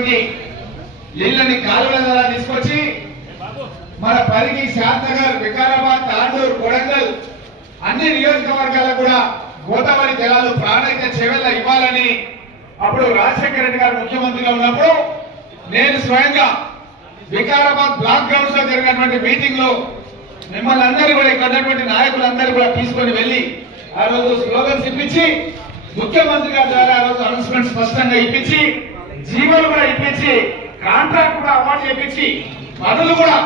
ఉన్నటువంటి నీళ్ళని కాలువల ద్వారా తీసుకొచ్చి మన పరిగి శాంతనగర్ వికారాబాద్ తాండూరు కొడంగల్ అన్ని నియోజకవర్గాలకు కూడా గోదావరి జలాలు ప్రాణహిత చెవెళ్ళ ఇవ్వాలని అప్పుడు రాజశేఖర రెడ్డి గారు ముఖ్యమంత్రిగా ఉన్నప్పుడు నేను స్వయంగా వికారాబాద్ బ్లాక్ గ్రౌండ్స్లో జరిగినటువంటి మీటింగ్లో మిమ్మల్ని అందరూ కూడా ఇక్కడ ఉన్నటువంటి నాయకులందరూ కూడా తీసుకొని వెళ్ళి ఆ రోజు స్లోగన్స్ ఇప్పించి ముఖ్యమంత్రి గారి ద్వారా ఆ రోజు అనౌన్స్మెంట్ స్పష్టంగా ఇప్పించి జీవోలు కూడా ఇప్పించి కాంట్రాక్ట్ కూడా అవార్డు చేపించి పనులు కూడా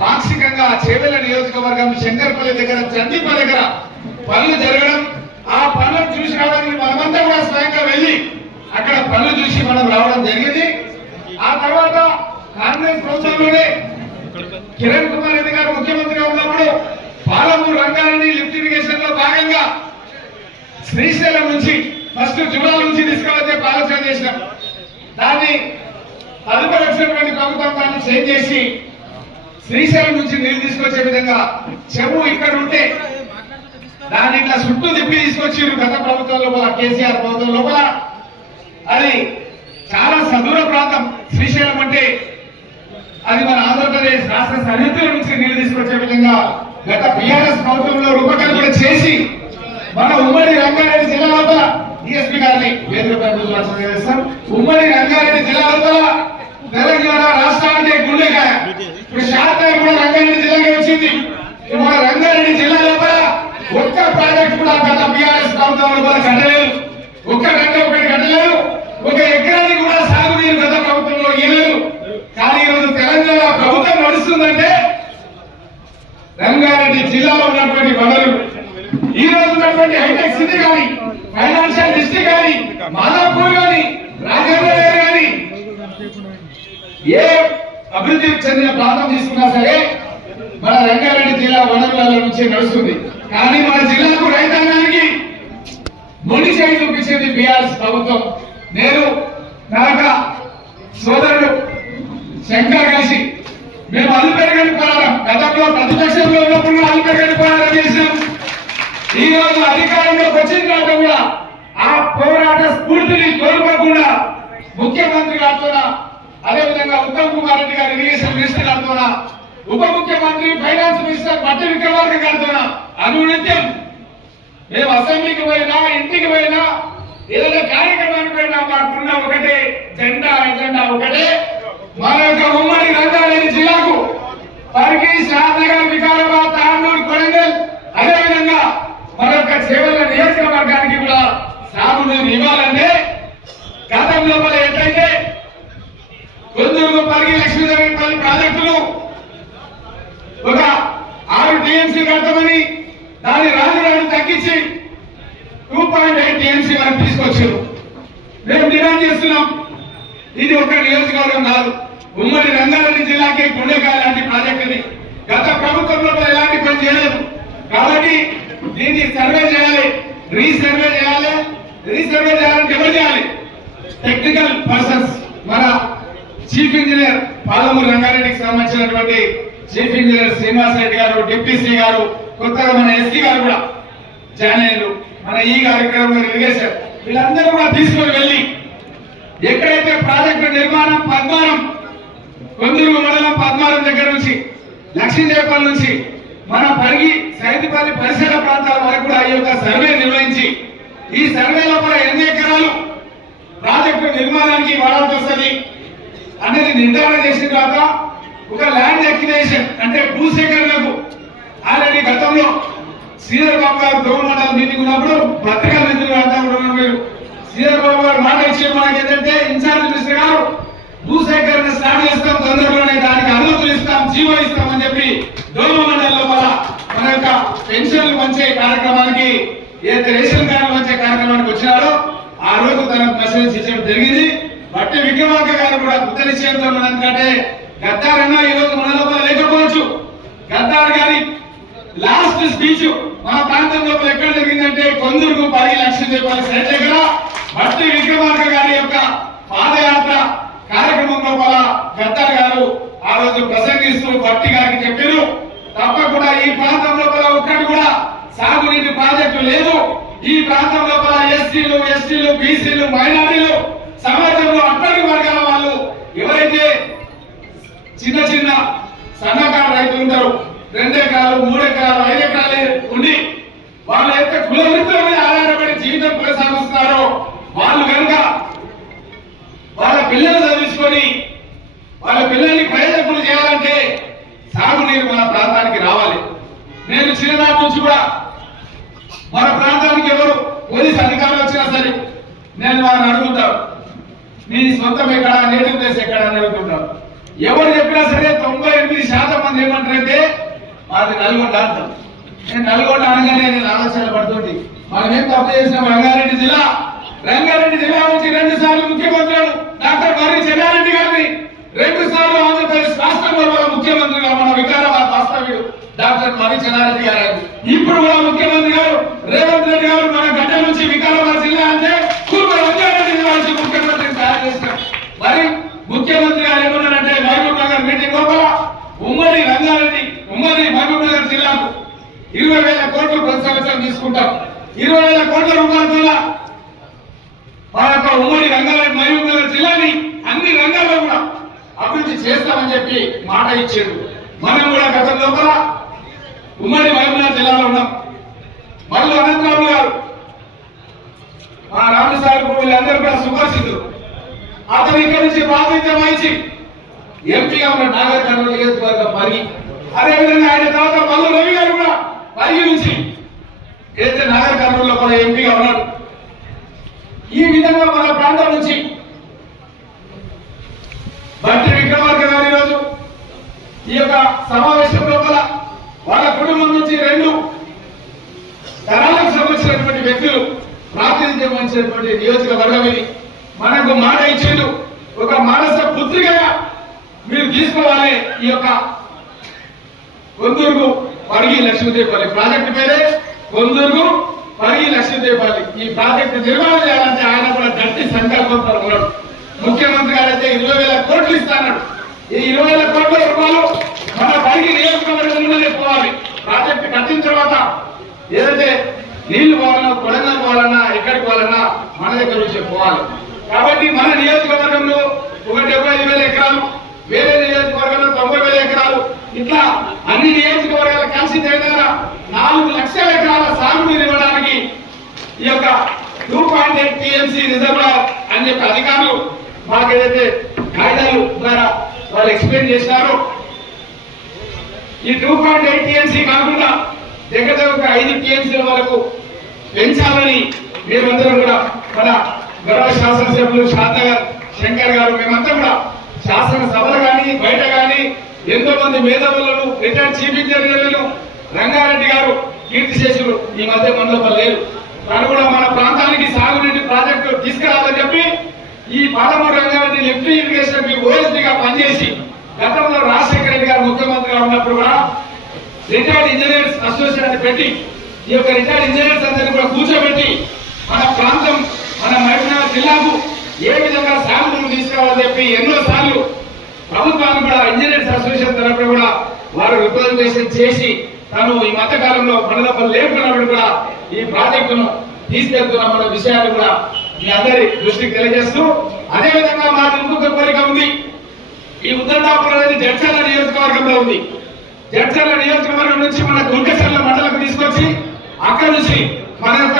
పాక్షికంగా చేవెళ్ళ నియోజకవర్గం శంకర్పల్లి దగ్గర చందీపల్లి దగ్గర పనులు జరగడం ఆ పనులు చూసి రావడానికి మనమంతా కూడా స్వయంగా వెళ్ళి అక్కడ పనులు చూసి మనం రావడం జరిగింది. ఆ తర్వాత కాంగ్రెస్ ప్రభుత్వంలోనే కిరణ్ కుమార్ రెడ్డి గారు ముఖ్యమంత్రిగా ఉన్నప్పుడు పాలమూరు రంగాలని లిఫ్ట్ ఇరిగేషన్లో భాగంగా శ్రీశైలం నుంచి ఫస్ట్ జూరాల నుంచి తీసుకువచ్చే ఆలోచన చేసినాం. దాన్ని తదుపరి వచ్చినటువంటి ప్రభుత్వం దాన్ని చేంజ్ చేసి శ్రీశైలం నుంచి నీళ్ళు తీసుకొచ్చే విధంగా చెవు ఇక్కడ ఉంటే దాన్ని ఇట్లా చుట్టూ తిప్పి తీసుకొచ్చి గత ప్రభుత్వం లోపల కేసీఆర్ ప్రభుత్వం లోపల. అది చాలా సదూర ప్రాంతం. శ్రీశైలం అంటే అది మన ఆంధ్రప్రదేశ్ రాష్ట్ర సరిహద్దుల నుంచి నీళ్ళు తీసుకొచ్చే విధంగా గత బీఆర్ఎస్ ప్రభుత్వంలో రూపకల్పన చేసి మన ఉమ్మడి రంగారెడ్డి జిల్లా లోపల డిఎస్పీ గారిని వేదికపై చేస్తాం ఉమ్మడి రంగారెడ్డి జిల్లా తెలంగాణ రాష్ట్రానికి గుండెకాయ. ఇప్పుడు శాతం కూడా రంగారెడ్డి జిల్లాకి వచ్చింది. ఇప్పుడు మన రంగారెడ్డి జిల్లా లోపల ఒక్క ప్రాజెక్ట్ కూడా గత బీఆర్ఎస్ ప్రభుత్వం లోపల కట్టలేదు. ఒక్క గంట ఒకటి కట్టలేదు. ఒక ఎకరానికి కూడా సాగునీరు గత ప్రభుత్వంలో ఇవ్వలేదు కానీ ఈరోజు తెలంగాణ ప్రభుత్వం నడుస్తుందంటే రంగారెడ్డి జిల్లాలో ఉన్నటువంటి వనరులు. ఈ రోజు ఉన్నటువంటి హైటెక్ సిటీ కానీ ఫైనాన్షియల్ డిస్ట్రిక్ట్ కానీ మాదాపూర్ కానీ రాజేంద్ర కానీ ఏ అభివృద్ధి చెందిన ప్రాంతం తీసుకున్నా సరే మన రంగారెడ్డి జిల్లా వనరుల నుంచి నడుస్తుంది. కానీ మన జిల్లాకు రైతాంగానికి మొండి చేయి చూపించింది బీఆర్ఎస్ ప్రభుత్వం. నేను నాక సోదరుడు శంకర్ కలిసి మేము అల్లు అల్లుపెరగని పోరాటం. గతంలో ప్రతిపక్షంలో ఉన్నప్పుడు అల్లుపెరగని పోరాటం చేసినాం. ఈ రోజు అధికారంలోకి వచ్చిన తర్వాత కూడా ఆ పోరాట స్ఫూర్తిని కోల్పోకుండా ముఖ్యమంత్రి గారితో అదేవిధంగా ఉత్తమ్ కుమార్ రెడ్డి గారి ఇరిగేషన్ మినిస్టర్ గారితో ఉప ముఖ్యమంత్రి ఫైనాన్స్ మినిస్టర్ బట్టి విక్రమార్క గారితో అనునిత్యం మేము అసెంబ్లీకి పోయినా ఇంటికి పోయినా ఏదైనా కార్యక్రమానికి పోయినా మాకున్న ఒకటే జెండా ఎజెండా ఒకటే. మన యొక్క ఉమ్మడి రంగారెడ్డి జిల్లాకు పరిగి శాంతనగర్ వికారాబాద్ తాండూరు కొడంగల్ అదేవిధంగా మన యొక్క చేవల నియోజకవర్గానికి కూడా సాగునీరు ఇవ్వాలంటే గతంలో లోపల ఎట్లయితే కొందరు పరిగి లక్ష్మీదేవిపల్లి ప్రాజెక్టులు ఒక ఆరు టీఎంసీ కడతామని దాని రాజధాని తగ్గించి టూ పాయింట్ ఎయిట్ టీఎంసీ వరకు తీసుకొచ్చారు. మేము డిమాండ్ చేస్తున్నాం. ఇది ఒక నియోజకవర్గం కాదు. ఉమ్మడి రంగారెడ్డి జిల్లాకి గుండెకాయ లాంటి ప్రాజెక్టుని గత ప్రభుత్వంలో ఎలాంటి పని చేయలేదు. కాబట్టి దీన్ని సర్వే చేయాలి. రీసర్వే చేయాలి. రీసర్వే చేయాలంటే ఎవరు చేయాలి? టెక్నికల్ పర్సన్స్ మన చీఫ్ ఇంజనీర్ పాలమూరు రంగారెడ్డికి సంబంధించినటువంటి చీఫ్ ఇంజనీర్ శ్రీనివాస్ రెడ్డి గారు డిప్యూటీ శ్రీ గారు కొత్తగా మన ఎస్సీ గారు కూడా జాయిన్ అయ్యారు. మన ఈ గారు ఇక్కడ ఇరిగేషన్ వీళ్ళందరూ కూడా తీసుకొని వెళ్ళి ఎక్కడైతే ప్రాజెక్టు నిర్మాణం పద్మారం కొందరు మండలం పద్మారం దగ్గర నుంచి లక్ష్మీదేవపల్లి నుంచి మన పరిగి సైతిపల్లి పరిసర ప్రాంతాల వరకు కూడా ఈ యొక్క సర్వే నిర్వహించి ఈ సర్వే లోపల ఎన్ని ఎకరాలు ప్రాజెక్టు నిర్మాణానికి వాడాల్సి వస్తుంది అనేది నిర్ధారణ చేసిన తర్వాత ఒక ల్యాండ్ ఎక్వినేషన్ అంటే భూసేకరణకు ఆల్రెడీ గతంలో శ్రీధర్ బాబు గారు గవర్నమెంట్ మీటింగ్ ఉన్నప్పుడు పత్రికా మిత్రులు అంతా కూడా మీరు. శ్రీధర్ బాబు గారు మాట ఇచ్చిన మనకి ఏంటంటే ఇన్ఛార్జ్ మినిస్టర్ గారు భూసేకరణ స్టార్ట్ చేస్తాం తొందరలోనే దానికి అనుమతులు ఇస్తాం జీవో ఇస్తామని చెప్పి దోమ మండలి లోపల మన యొక్క పెన్షన్లు పంచే కార్యక్రమానికి ఏదైతే రేషన్ కార్డు పంచే కార్యక్రమానికి వచ్చినారో ఆ రోజు తనకు మెసేజ్ ఇచ్చడం జరిగింది. బట్టి విక్రమార్క గారు కూడా బుద్ధ నిశ్చయంతో ఉన్నదంటే ఎందుకంటే గద్దార్ అన్న ఈ రోజు మన లోపల లేకపోవచ్చు. గద్దార్ గారి లాస్ట్ స్పీచ్ మన ప్రాంతం లోపల ఎక్కడ జరిగిందంటే కొందరుకు పది లక్షలు చెప్పాలి. సైట్ దగ్గర బట్టి విక్రమార్క గారి యొక్క పాదయాత్ర కార్యక్రమం లోపల గద్దార్ గారు ఆ రోజు ప్రసంగిస్తూ భట్టి గారికి చెప్పారు. తప్పకుండా ఈ ప్రాంతం లోపల ఒక్కటి కూడా సాగునీటి ప్రాజెక్టు లేదు. ఈ ప్రాంతం లోపల ఎస్సీలు ఎస్టీలు బీసీలు మైనార్టీలు సమాజంలో అట్టడి వర్గాల వాళ్ళు ఎవరైతే చిన్న చిన్న సన్నకారు రైతులు ఉంటారు రెండు ఎకరాలు మూడు ఎకరాలు ఐదు ఎకరాలు ఉండి వాళ్ళ యొక్క కుల వృత్తుల మీద ఆధారపడి జీవితం కొనసాగిస్తున్నారో వాళ్ళు కనుక వాళ్ళ పిల్లలు చదివించుకొని వాళ్ళ పిల్లల్ని ప్రయోజకులు చేయాలంటే సాగునీరు మన ప్రాంతం నేను చిన్ననాటి నుంచి కూడా మన ప్రాంతానికి ఎవరు పోలీస్ అధికారులు వచ్చినా సరే నేను వారిని అడుగుతాను. నీ సొంతం ఎక్కడ నేటివ్ ప్లేస్ ఎక్కడ అని అనుకుంటాం ఎవరు చెప్పినా సరే తొంభై ఎనిమిది శాతం మంది ఏమంటారంటే మాది నల్గొండ అంటాం నేను నల్గొండ అనగానే నేను ఆలోచన పడుతుంది మనం ఏం తప్పు చేసినాం? రంగారెడ్డి జిల్లా. రంగారెడ్డి జిల్లా నుంచి రెండు సార్లు ముఖ్యమంత్రులు డాక్టర్ మర్రి చెన్నారెడ్డి గారిని రెండు సార్లు ఆంధ్రప్రదేశ్ రాష్ట్రంలో మన ముఖ్యమంత్రిగా మన వికారాబాద్ వాస్తవ్యుడు డాక్టర్ మర్రి చెన్నారెడ్డి గారు ఇప్పుడు కూడా ముఖ్యమంత్రి గారు రేవంత్ రెడ్డి గారు మన గడ్డ నుంచి వికారాబాద్ జిల్లా అంటే కూర్మ రంగారెడ్డి జిల్లా నుంచి తయారు చేశారు. మరి ముఖ్యమంత్రి గారు ఏమన్నారంటే మహబూబ్ నగర్ మీటింగ్ లోపల ఉమ్మడి రంగారెడ్డి ఉమ్మడి మహబూబ్ నగర్ జిల్లాకు ఇరవై వేల కోట్లు ప్రతి సంవత్సరం తీసుకుంటాం. ఇరవై వేల కోట్ల రూపాయల మా యొక్క ఉమ్మడి రంగారెడ్డి మహబూబ్ నగర్ జిల్లాని అన్ని రంగాల్లో కూడా అభివృద్ధి చేస్తామని చెప్పి మాట ఇచ్చాడు. మనం కూడా గత లోపల ఉమ్మడి మహబూబ్నగర్ జిల్లాలో ఉన్నాం. మళ్ళీ అనంతరావు గారు మా రామసారి వీళ్ళందరూ కూడా సుపరిచితులు. అతను ఇక్కడి నుంచి ప్రాతినిధ్యం వహించి ఎంపీగా ఉన్న నాగర్ కర్నూలు నియోజకవర్గం పరిగి అదేవిధంగా ఆయన తర్వాత మల్లు రవి గారు కూడా పరిగణించి ఏదైతే నాగర్ కర్నూలులో కూడా ఎంపీగా ఉన్నాడు. ఈ విధంగా మన ప్రాంతం నుంచి బట్టి విక్రమార్క గారు ఈరోజు ఈ యొక్క సమావేశం లోపల వాళ్ళ కుటుంబం నుంచి రెండు తరాలకు సంబంధించినటువంటి వ్యక్తులు ప్రాతినిధ్యం వహించినటువంటి నియోజకవర్గం ఇది. మనకు మాట ఇచ్చిండు. ఒక మానస పుత్రికగా మీరు తీసుకోవాలి ఈ యొక్క కొందూరుకు పరిగి లక్ష్మీదేవిపల్లి. ప్రాజెక్టు పేరే కొందూరుకు పరిగి లక్ష్మీదేవిపల్లి. ఈ ప్రాజెక్టు నిర్మాణం చేయాలంటే ఆయన కూడా గట్టి సంకల్పంతో ఉన్నాడు ముఖ్యమంత్రి గారు అయితే ఇరవై వేల కోట్లు ఇస్తానన్నాడు. ఈ ఇరవై వేల కోట్ల రూపాయలు మన పరిగి నియోజకవర్గంలోనే పోవాలి. ప్రాజెక్టు కట్టిన తర్వాత ఏదైతే నీళ్ళు పోవాలన్నా కొడంగల్ పోవాలన్నా ఎక్కడికి పోవాలన్నా మన దగ్గర నుంచి పోవాలి. కాబట్టి మన నియోజకవర్గంలో ఒక డెబ్బై ఐదు వేల ఎకరాలు వేరే నియోజకవర్గంలో తొంభై వేల ఎకరాలు ఇట్లా అన్ని నియోజకవర్గాలు కలిసి దగ్గర నాలుగు లక్షల ఎకరాల సాగునీరు ఇవ్వడానికి ఈ యొక్క two point eight TMC reserve అని చెప్పి అధికారులు మాకు ఏదైతే కాగితాలు ద్వారా వాళ్ళు ఎక్స్ప్లెయిన్ చేసినారో ఈ టూ పాయింట్ ఎయిట్ టీఎంసీ కాకుండా దగ్గర దగ్గర ఐదు టీఎంసీల వరకు పెంచాలని మేమందరం కూడా మన గౌరవ శాసనసభ్యులు శాంత శంకర్ గారు మేమంతా కూడా శాసనసభలు కానీ బయట కానీ ఎంతో మంది మేధావులను రిటైర్డ్ చీఫ్ ఇంజనీర్లను రంగారెడ్డి గారు కీర్తి కీర్తిశేషులు ఈ మధ్య మనలో లేరు తను కూడా మన ప్రాంతానికి సాగునీటి ప్రాజెక్టు తీసుకురావాలని చెప్పి ఈ పాలమూరు రంగారెడ్డి లిఫ్ట్ ఇరిగేషన్ మీ ఓఎస్డిగా పనిచేసి గతంలో రాజశేఖర రెడ్డి గారు ముఖ్యమంత్రిగా ఉన్నప్పుడు కూడా రిటైర్డ్ ఇంజనీర్స్ అసోసియేషన్ పెట్టి ఈ యొక్క రిటైర్డ్ ఇంజనీర్స్ అందరినీ కూడా కూర్చోబెట్టి మన ప్రాంతం మన మహబూబ్నగర్ జిల్లాకు ఏ విధంగా సాగులు తీసుకురావాలని చెప్పి ఎన్నో సార్లు ప్రభుత్వాన్ని కూడా ఇంజనీర్స్ అసోసియేషన్ తరఫున కూడా వారు రిప్రజెంటేషన్ చేసి తను ఈ మధ్యకాలంలో మనలో లేకున్నప్పుడు కూడా ఈ ప్రాజెక్టును తీసుకెళ్తున్న విషయాన్ని కూడా మీ అందరి దృష్టికి తెలియజేస్తూ అదే విధంగా మాకు ఇంకొక కోరిక ఉంది. ఈ ఉద్దండాపురం అనేది జడ్చర్ల నియోజకవర్గంలో ఉంది. జడ్చర్ల నియోజకవర్గం నుంచి మన గుంటెసర్ల మండలకు తీసుకొచ్చి అక్కడ నుంచి మన యొక్క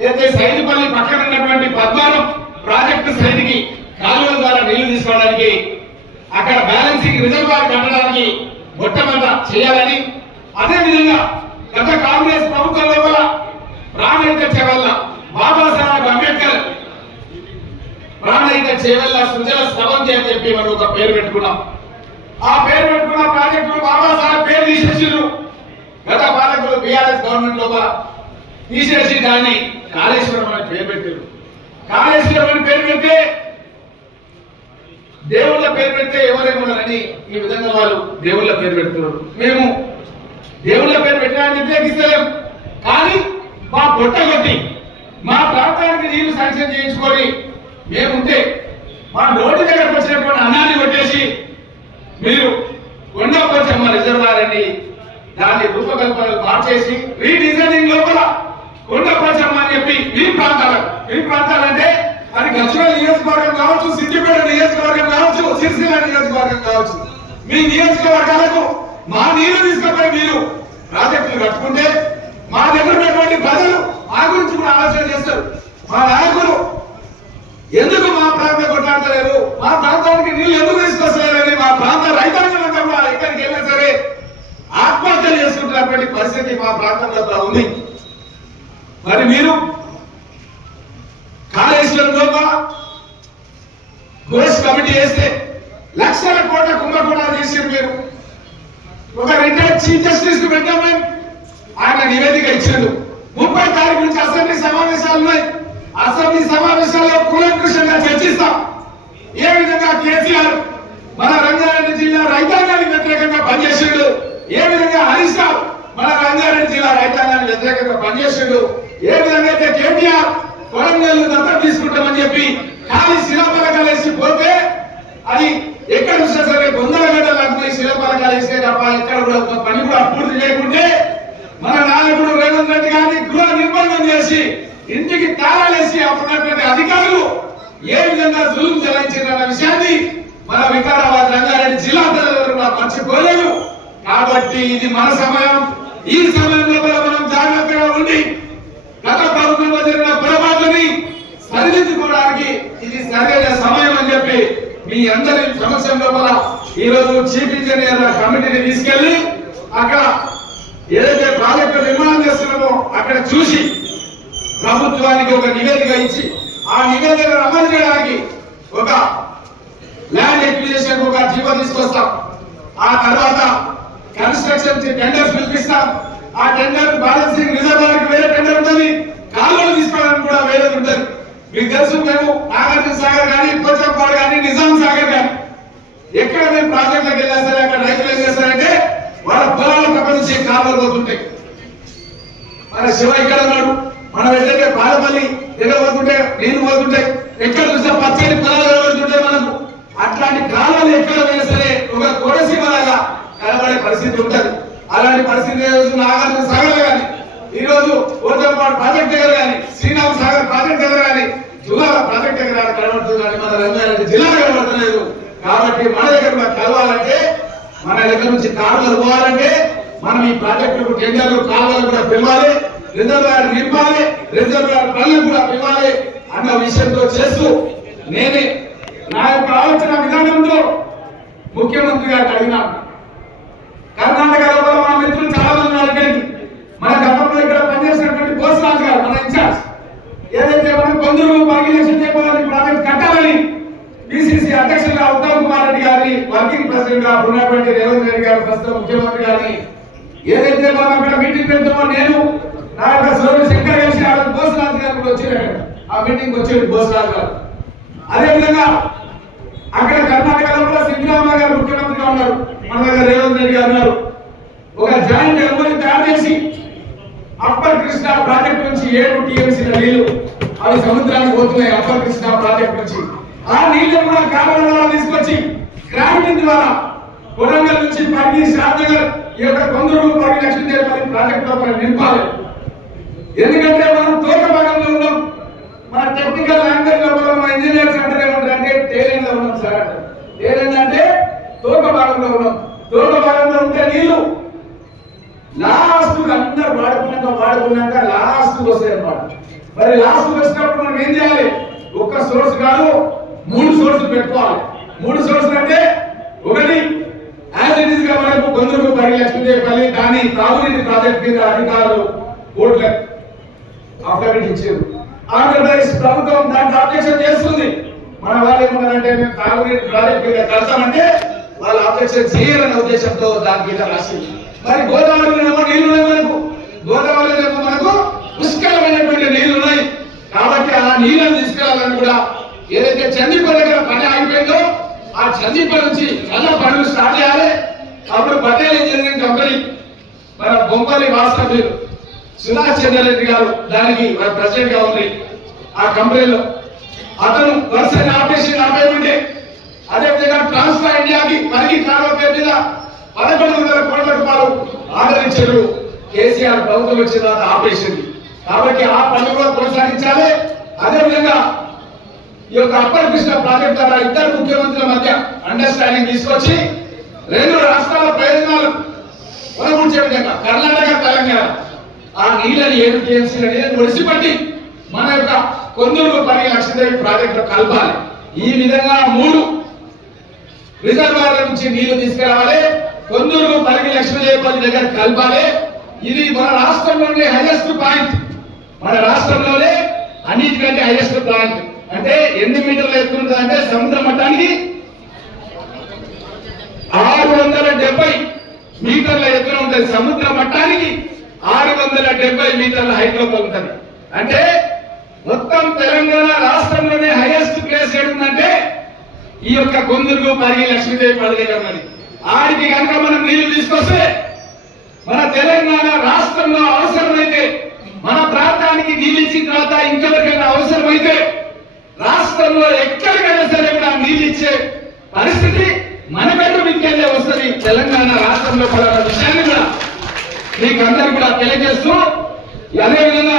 ఏదైతే సైదుపల్లి పక్కన ఉన్నటువంటి పద్మారం ప్రాజెక్టు సైడ్కి కాలువల ద్వారా నీళ్ళు తీసుకోవడానికి అక్కడ బ్యాలెన్సింగ్ రిజర్వాయర్ కట్టడానికి మొట్టమొదట చేయాలని అదే విధంగా గత కాంగ్రెస్ ప్రభుత్వం లోపల ప్రాణహిత వల్ల బాబాసాహెబ్ అంబేద్కర్ ప్రాణహిత చేవల్ల సృజన స్రవంతి అని చెప్పి మనం ఒక పేరు పెట్టుకున్నాం. ఆ పేరు పెట్టుకున్న ప్రాజెక్టు బాబాసాహెబ్ పేరు తీసేసిండ్రు. గత పాలకులు బీఆర్ఎస్ గవర్నమెంట్ లోపల తీసేసి దాన్ని కాళేశ్వరం అని పేరు పెట్టారు కాళేశ్వరం అని పేరు పెడితే దేవుళ్ళ పేరు పెడితే ఎవరేమన్నారని ఈ విధంగా వాళ్ళు దేవుళ్ళ పేరు పెడుతున్నారు. మేము దేవుళ్ళ పేరు పెట్టడానికి వ్యతిరేకిస్తలేం కానీ మా బొట్ట కొట్టి మా ప్రాంతానికి నీళ్ళు శాంక్షన్ చేయించుకొని మేముంటే మా రోడ్డు దగ్గరకు వచ్చినటువంటి అన్నాన్ని కొట్టేసి మీరు కొండపచ్చమ్మ రిజర్వాయర్ అని దాన్ని రూపకల్పన మార్చేసి రీడిజైనింగ్ లోపల కొండపచ్చమ్మ అని చెప్పి మీ ప్రాంతాలకు. మీ ప్రాంతాలంటే అది గచ్చిబౌలి నియోజకవర్గం కావచ్చు సిద్దిపేట నియోజకవర్గం కావచ్చు సిరిసిల్ల నియోజకవర్గం కావచ్చు. మీ నియోజకవర్గాలకు మా నీరు తీసుకపోయి మీరు ప్రాజెక్టులు కట్టుకుంటే మా దగ్గర ఉన్నటువంటి ప్రజలు మా గురించి కూడా ఆలోచన చేస్తారు. మా నాయకులు ఎందుకు మా ప్రాంతం కొట్లాడతలేరు? మా ప్రాంతానికి నీళ్ళు ఎందుకు తీసుకొస్తలేరని మా ప్రాంత రైతాంగం అంతా కూడా ఎక్కడికి వెళ్ళినా సరే ఆత్మహత్యలు చేసుకుంటున్నటువంటి పరిస్థితి మా ప్రాంతంలో ఉంది. మరి మీరు కాళేశ్వరం లోపల గోస్ కమిటీ వేస్తే లక్షల కోట్ల కుంభకోణాలు చేసారు మీరు. ఒక రిటైర్డ్ చీఫ్ జస్టిస్కు పెట్టాం ఆయన నివేదిక ఇచ్చిండు. ముప్పై తారీఖు నుంచి అసెంబ్లీ సమావేశాలు ఉన్నాయి. అసెంబ్లీ సమావేశాల్లో కూలంకృషంగా చర్చిస్తాం. ఏ విధంగా కేసీఆర్ మన రంగారెడ్డి జిల్లా రైతాంగానికి వ్యతిరేకంగా పనిచేసిండు? ఏ విధంగా హరీష్ రావు మన రంగారెడ్డి జిల్లా రైతాంగానికి వ్యతిరేకంగా పనిచేసిండు? ఏ విధంగా అయితే కేటీఆర్ వరంగల్ దత్తత తీసుకుంటామని చెప్పి ఖాళీ శిలాపలకాలు వేసి పోతే అది ఎక్కడ చూసినా సరే బొందల లాంటి అనుకుని శిలాపలకాలు వేస్తే తప్ప ఎక్కడ కూడా పని కూడా పూర్తి చేయకుంటే మన నాయకుడు రేవంత్ రెడ్డి గారిని గృహ నిర్బంధం చేసి ఇంటికి తాళాలేసి అప్పుడున్నటువంటి అధికారులు ఏ విధంగా జులుం చెల్లించారన్న విషయాన్ని మన వికారాబాద్ రంగారెడ్డి జిల్లా ప్రజలందరూ కూడా మర్చిపోలేదు. కాబట్టి ఇది మన సమయం. ఈ సమయంలో మనం జాగ్రత్తగా ఉండి గత ప్రభుత్వంలో జరిగిన పొరపాట్లని సరిదిద్దుకోవడానికి ఇది సరైన సమయం అని చెప్పి మీ అందరి సమస్య లోపల ఈ రోజు చీఫ్ ఇంజనీర్ కమిటీని తీసుకెళ్ళి అక్కడ ఏదైతే ప్రాజెక్టు నిర్మాణం చేస్తున్నామో అక్కడ చూసి ప్రభుత్వానికి ఒక నివేదిక ఇచ్చి ఆ నివేదికను అమలు చేయడానికి ఒక ల్యాండ్ ఎక్విజిషన్ ఒక జీవో తీసుకొస్తాం. ఆ తర్వాత కన్స్ట్రక్షన్ టెండర్స్ పిలిపిస్తాం. ఆ టెండర్ బ్యాలెన్సింగ్ రిజర్వాయర్కి వేరే టెండర్ ఉంటుంది కాలువలు తీసుకోవడానికి కూడా వేరేది ఉంటుంది మీకు తెలుసు మేము నాగార్జున సాగర్ కానీ పోచంపాడు కానీ నిజాం సాగర్ కానీ ఎక్కడ మేము ప్రాజెక్టులకు వెళ్ళా సరే అక్కడ రైతులు ఏం చేస్తారంటే వాళ్ళ పొలాల పక్క నుంచి కాలువలు పోతుంటాయి మన శివ ఇక్కడ ఉన్నాడు. మనం ఎట్లయితే పాలపల్లి ఎక్కడ పోతుంటే నీళ్ళు పోతుంటాయి ఎక్కడ చూసినా పచ్చని పొలాలు కనబడుతుంటాయి మనకు. అట్లాంటి గ్రామాలు ఎక్కడ పోయినా సరే ఒక కోడసీమ లాగా కనబడే పరిస్థితి ఉంటుంది. అలాంటి పరిస్థితి నాగార్జున సాగర్ కానీ ఈ రోజు ఓటంపాడు ప్రాజెక్ట్ దగ్గర కానీ శ్రీరామ్ సాగర్ ప్రాజెక్ట్ దగ్గర కానీ జుగాల ప్రాజెక్ట్ దగ్గర కనబడుతుంది మన రంగారెడ్డి జిల్లా కనబడతలేదు కాబట్టి మన దగ్గర కలవాలంటే మన దగ్గర నుంచి కాలువలు పోవాలంటే మనం ఈ ప్రాజెక్టు టెండర్లు కాలువలు కూడా పిలవాలి రిజర్వాయర్ నింపాలి రిజర్వాయర్ పనులు కూడా పిలవాలి అన్న విషయంతో చేస్తూ నేనే నా యొక్క ఆలోచన విధానంతో ముఖ్యమంత్రి గారికి అడిగినాను కర్ణాటక లోపల మన మిత్రులు చాలా మంది అడిగండి మన గతంలో ఇక్కడ పనిచేసినటువంటి బోసరాజు గారు మన ఇన్ఛార్జ్. ఏదైతే మనం కొందరు పరిగణించి చెప్పాలని ప్రాజెక్ట్ కట్టాలని బీసీసీ అధ్యక్షులుగా ఉత్తమ్ కుమార్ రెడ్డి గారిని వర్కింగ్ ప్రెసిడెంట్గా ఉన్నటువంటి రేవంత్ రెడ్డి గారు ప్రస్తుతం ముఖ్యమంత్రి గారిని ఏదైతే మనం అక్కడ మీటింగ్ పెడతామో నేను నా యొక్క సోదరుడు శంకర్ కలిసి ఆ బోసరాజు గారు కూడా వచ్చారు ఆ మీటింగ్ వచ్చాడు బోసరాజు గారు. అదే విధంగా అక్కడ కర్ణాటకలో కూడా సిద్ధరామయ్య గారు ముఖ్యమంత్రిగా ఉన్నారు. మన దగ్గర రేవంత్ రెడ్డి గారు ఉన్నారు. ఒక జాయింట్ ఎంఓని తయారు చేసి అప్పర్ కృష్ణ ప్రాజెక్ట్ నుంచి ఏడు టీఎంసీ నీళ్ళు అవి సముద్రానికి పోతున్నాయి అప్పర్ కృష్ణ ప్రాజెక్ట్ నుంచి. ఆ నీళ్ళు కూడా కాలువల ద్వారా తీసుకొచ్చి గ్రావిటీ ద్వారా కొడంగల్ నుంచి పరిగి శాంతనగర్ ఈ యొక్క కొందరు పరిగి లక్ష్మీదేవి ప్రాజెక్ట్లో మనం నింపాలి. ఎందుకంటే మనం తోట భాగంలో ఉన్నాం. మన టెక్నికల్ లాంగ్వేజ్లో కూడా మన ఇంజనీర్స్ అంటారు ఏమంటారు అంటే టేలెంట్లో ఉన్నాం సార్ అంటారు. అంటే తోట భాగంలో ఉన్నాం. తోట భాగంలో ఉంటే నీళ్ళు. లాస్ట్ అందరు వాడుకున్నాక వాడుకున్నాక లాస్ట్ వస్తాయి అన్నమాట. మరి లాస్ట్ వచ్చినప్పుడు మనం ఏం చేయాలి? ఒక్క సోర్స్ కాదు మూడు సోర్స్ పెట్టుకోవాలి. మూడు సోర్స్ అంటే ఒకటి వరకు ఇట్ పని లక్ష్మీదేవి దాని తాగునీటి ప్రాజెక్ట్ కింద అధికారులు కోట్ల అఫిడవిట్ ఇచ్చారు. ఆంధ్రప్రదేశ్ ప్రభుత్వం దానికి అబ్జెక్షన్ చేస్తుంది. మన వాళ్ళు ఏమన్నారంటే మేము తాగునీటి ప్రాజెక్ట్ కింద కడతామంటే వాళ్ళు అబ్జెక్షన్ చేయాలనే ఉద్దేశంతో దాని మీద రాసింది. మరి గోదావరిలో నీళ్ళు ఉన్నాయి మనకు. గోదావరిలో మనకు పుష్కలమైనటువంటి నీళ్ళు ఉన్నాయి. కాబట్టి ఆ నీళ్ళని తీసుకెళ్ళాలని కూడా ఏదైతే చండీపల్లి దగ్గర పని ఆగిపోయిందో ఆ చండీపల్లి నుంచి చల్ల పనులు స్టార్ట్ చేయాలి. అప్పుడు పటేల్ ఇంజనీరింగ్ కంపెనీ? మన బొంపల్లి వాస్తవ్యులు సుభాష్ చంద్రరెడ్డి గారు దానికి ప్రెసిడెంట్గా ఉంది. ఆ కంపెనీలో. అతను వరుస ఆపేసి ఆపే అదే విధంగా ట్రాన్స్ఫర్ ఇండియాకి మనకి కాలువ పేరు మీద పదకొండు వందల కోట్ల రూపాయలు ఆదరించారు కేసీఆర్ ప్రభుత్వం వచ్చిన తర్వాత ఆపేసింది. కాబట్టి ఆ పనులు కూడా కొనసాగించాలి. అదే విధంగా ఈ యొక్క అప్పర్ కృష్ణ ప్రాజెక్ట్ ద్వారా ఇద్దరు ముఖ్యమంత్రుల మధ్య అండర్స్టాండింగ్ తీసుకొచ్చి రెండు రాష్ట్రాల ప్రయోజనాలు పొలగూర్చే విధంగా కర్ణాటక తెలంగాణ. ఆ నీళ్ళని ఏడు అనేది ఒడిసిపట్టి మన యొక్క కొందరు పని లక్షదేవి ప్రాజెక్టు కలపాలి. ఈ విధంగా మూడు రిజర్వాయర్ల నుంచి నీళ్ళు తీసుకురావాలి. కొందరు పనికి లక్ష్మీదేవపల్లి దగ్గర కలపాలి. ఇది మన రాష్ట్రంలోనే హైయెస్ట్ పాయింట్ మన రాష్ట్రంలోనే అన్నిటికంటే హైయెస్ట్ పాయింట్ అంటే ఎన్ని మీటర్లు ఎత్తుంటుంది అంటే సముద్ర మట్టానికి ఆరు వందల డెబ్బై మీటర్ల ఎత్తున ఉంటుంది సముద్ర మట్టానికి ఆరు వందల డెబ్బై మీటర్ల హైట్లో ఉంటుంది అంటే మొత్తం తెలంగాణ రాష్ట్రంలోనే హైయెస్ట్ ప్లేస్ ఏడుందంటే ఈ యొక్క కొందరు పరిగి లక్ష్మీదేవి పడగ ఉన్నది ఆడికి కనుక మనం నీళ్ళు తీసుకొస్తే మన తెలంగాణ రాష్ట్రంలో అవసరమైతే మన ప్రాంతానికి నీళ్ళు ఇచ్చిన తర్వాత ఇంకెవరికైనా అవసరమైతే రాష్ట్రంలో ఎక్కడికైనా సరే కూడా నీళ్ళు ఇచ్చే పరిస్థితి మన పెట్టు మీకెళ్ళే వస్తుంది తెలంగాణ రాష్ట్రంలో పలానా విషయాన్ని కూడా మీకు అందరూ కూడా తెలియజేస్తూ అదేవిధంగా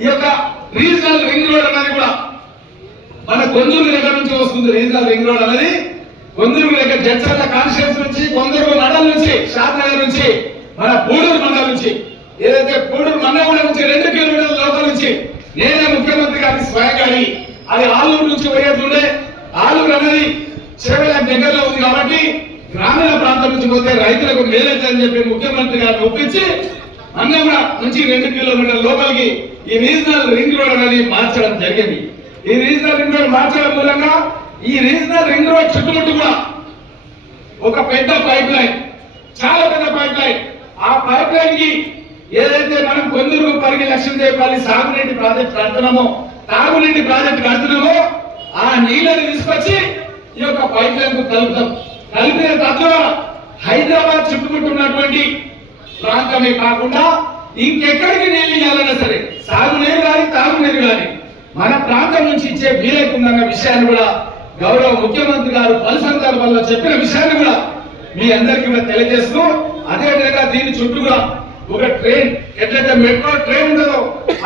ఈ యొక్క రీజనల్ రింగ్ రోడ్ అనేది కూడా మన కొందరు దగ్గర నుంచి వస్తుంది రీజనల్ రింగ్ రోడ్ అనేది. కొందరు దగ్గర జడ్చర్ల కాన్స్టిట్యూన్స్ నుంచి కొందరు మండలం నుంచి షాద్నగర్ నుంచి మన పూడూరు మండలం నుంచి. ఏదైతే పూడూరు మండలం నుంచి రెండు కిలోమీటర్ల లోపల నుంచి నేనే ముఖ్యమంత్రి గారి స్వయంగా అది ఆలూరు నుంచి పోయేటుండే ఆలూరు అనేది దగ్గరలో ఉంది కాబట్టి గ్రామీణ ప్రాంతం నుంచి పోతే రైతులకు మేలైతుందని చెప్పి ముఖ్యమంత్రి గారిని ఒప్పించి అన్నగూడ నుంచి రెండు కిలోమీటర్ల లోపలికి ఈ రీజనల్ రింగ్ రోడ్ అనేది మార్చడం జరిగింది. ఈ రీజనల్ రింగ్ రోడ్ మార్చడం మూలంగా ఈ రీజనల్ రింగ్ రోడ్ చుట్టుముట్టు కూడా ఒక పెద్ద పైప్ లైన్ చాలా పెద్ద పైప్ లైన్ ఆ పైప్ లైన్కి ఏదైతే మనం కొందరు పరిగి లక్ష్యం చేయాలి సాగునీటి ప్రాజెక్ట్ కడుతున్నామో తాగునీటి ప్రాజెక్ట్ కడుతున్నామో ఆ నీళ్ళని తీసుకొచ్చి ఈ యొక్క పైప్ లైన్ కలుపుతాం కలిపిన తత్వ హైదరాబాద్ చుట్టుకుంటున్నటువంటి ప్రాంతమే కాకుండా ఇంకెక్కడికి నీళ్ళు ఇవ్వాలన్నా సరే సాగునీరు కానీ తాగునీరు కానీ మన ప్రాంతం నుంచి ఇచ్చే వీలైతుందన్న విషయాన్ని కూడా గౌరవ ముఖ్యమంత్రి గారు పలు సందర్భాల్లో చెప్పిన విషయాన్ని కూడా మీ అందరికీ కూడా తెలియజేస్తూ అదేవిధంగా దీని చుట్టూ కూడా ఒక ట్రైన్ ఎట్లయితే మెట్రో ట్రైన్ ఉంటుందో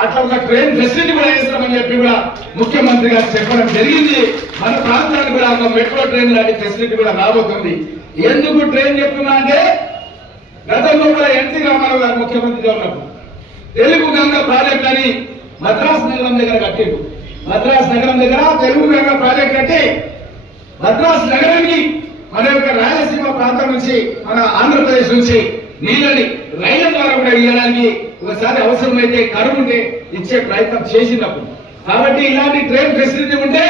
అట్లా ఒక ట్రైన్ ఫెసిలిటీ కూడా చేస్తామని చెప్పి కూడా ముఖ్యమంత్రి గారు చెప్పడం జరిగింది. మన ప్రాంతానికి కూడా ఒక మెట్రో ట్రైన్ లాంటి ఫెసిలిటీ కూడా రాబోతుంది. ఎందుకు ట్రైన్ చెప్తున్నా అంటే గతంలో కూడా ఎన్టీ రామారావు గారు ముఖ్యమంత్రిగా ఉన్నప్పుడు తెలుగు గంగ ప్రాజెక్ట్ అని మద్రాస్ నగరం దగ్గర కట్టిండు మద్రాస్ నగరం దగ్గర తెలుగు గంగ ప్రాజెక్ట్ కట్టి మద్రాస్ నగరానికి మన యొక్క రాయలసీమ ప్రాంతం నుంచి మన ఆంధ్రప్రదేశ్ నుంచి నీళ్ళని రైళ్ళ ద్వారా కూడా ఇవ్వడానికి ఒకసారి అవసరమైతే కరువు ఉంటే ఇచ్చే ప్రయత్నం చేసినప్పుడు. కాబట్టి ఇలాంటి ట్రైన్ ఫెసిలిటీ ఉంటే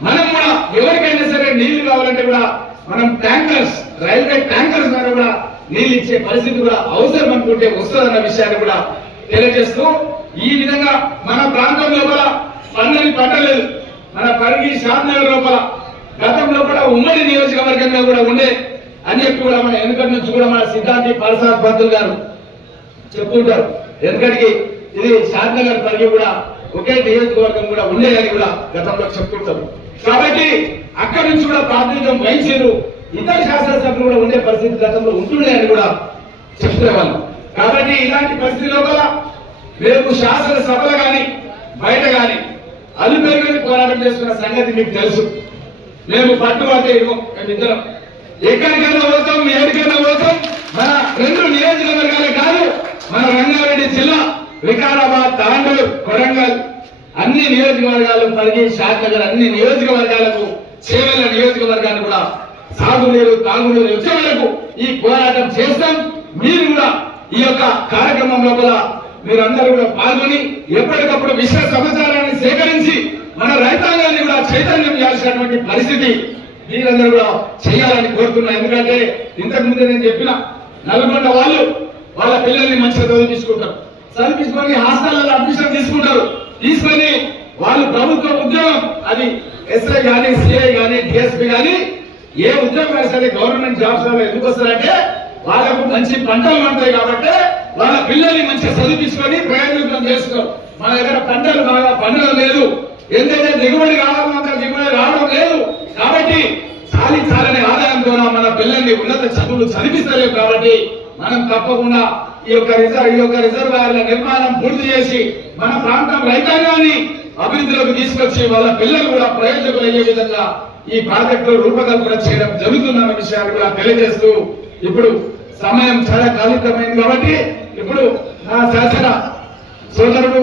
మనం కూడా ఎవరికైనా సరే నీళ్ళు కావాలంటే కూడా మనం ట్యాంకర్స్ రైల్వే ట్యాంకర్స్ ద్వారా కూడా నీళ్ళు ఇచ్చే పరిస్థితి కూడా అవసరం అనుకుంటే వస్తుందన్న విషయాన్ని కూడా తెలియజేస్తూ ఈ విధంగా మన ప్రాంతం లోపల పండని పంటలేదు మన పరిగి షాద్నగర్ లోపల గతం లోపల ఉమ్మడి నియోజకవర్గంగా కూడా ఉండే అని చెప్పి కూడా మన వెనుకటి నుంచి కూడా మన సిద్ధాంతి పరసాద్ పంతులు గారు చెప్పుకుంటారు. ఎందుకంటే ఇది శాంతనగర్ పరిగి కూడా ఒకే నియోజకవర్గం కూడా ఉండేదని కూడా గతంలో చెప్పుకుంటారు. కాబట్టి అక్కడి నుంచి కూడా ప్రాతినిధ్యం వహించారు. ఇతర శాసనసభ్యులు కూడా ఉండే పరిస్థితి గతంలో ఉంటుండే అని కూడా చెప్తున్నవాళ్ళు కాబట్టి ఇలాంటి పరిస్థితి లోపల రేపు శాసనసభలు కానీ బయట కానీ అలుపెరుగని పోరాటం చేస్తున్న సంగతి మీకు తెలుసు. మేము పట్టుబడితే ఇదిగో మేమిద్దరం ఎక్కడికైనా పోతాం ఎక్కడికైనా పోతాం. మన రెండు నియోజకవర్గాలే కాదు మన రంగారెడ్డి జిల్లా వికారాబాద్ తాండూరు కొడంగల్ అన్ని నియోజకవర్గాలు పరిగి శాఖగల అన్ని నియోజకవర్గాలకు చేవెళ్ళ నియోజకవర్గాన్ని కూడా సాగునీరు తాగునీరు వచ్చే వరకు ఈ పోరాటం చేస్తాం. మీరు కూడా ఈ యొక్క కార్యక్రమం లోపల మీరందరూ కూడా పాల్గొని ఎప్పటికప్పుడు విషయ సమాచారాన్ని సేకరించి మన రైతాంగాన్ని కూడా చైతన్యం చేయాల్సినటువంటి పరిస్థితి మీరందరూ కూడా చేయాలని కోరుతున్నా. ఎందుకంటే ఇంతకు ముందే నేను చెప్పిన నల్గొండ వాళ్ళు వాళ్ళ పిల్లల్ని మంచిగా చదివించుకుంటారు. చదివించుకొని హాస్టల్లో అడ్మిషన్ తీసుకుంటారు. తీసుకొని వాళ్ళు ప్రభుత్వ ఉద్యోగం అది ఎస్ఐ కానీ సిఐ కానీ డిఎస్పీ కానీ ఏ ఉద్యోగం సరే గవర్నమెంట్ జాబ్స్ ఎందుకు వస్తారంటే వాళ్ళకు మంచి పంటలు పండుతాయి కాబట్టి వాళ్ళ పిల్లల్ని మంచిగా చదివించుకొని ప్రయోజనం చేసుకోరు మన దగ్గర పంటలు బాగా పండడం లేదు. ఎందుకంటే దిగుబడి కావాలంత దిగుబడి రావడం లేదు. కాబట్టి చాలి చాలని ఆదాయం ద్వారా మన పిల్లల్ని ఉన్నత చదువులు చదివిస్తలేవు కాబట్టి మనం తప్పకుండా ఈ యొక్క రిజర్వ్ ఈ యొక్క రిజర్వాయర్ల నిర్మాణం పూర్తి చేసి మన ప్రాంతం రైతాంగాన్ని అభివృద్ధిలోకి తీసుకొచ్చి వాళ్ళ పిల్లలు కూడా ప్రయోజకులు అయ్యే విధంగా ఈ ప్రాజెక్టు రూపకల్పన చేయడం జరుగుతున్న విషయాలు కూడా తెలియజేస్తూ ఇప్పుడు సమయం చాలా కాలితమైంది కాబట్టి ఇప్పుడు నా శాసన సోదరుడు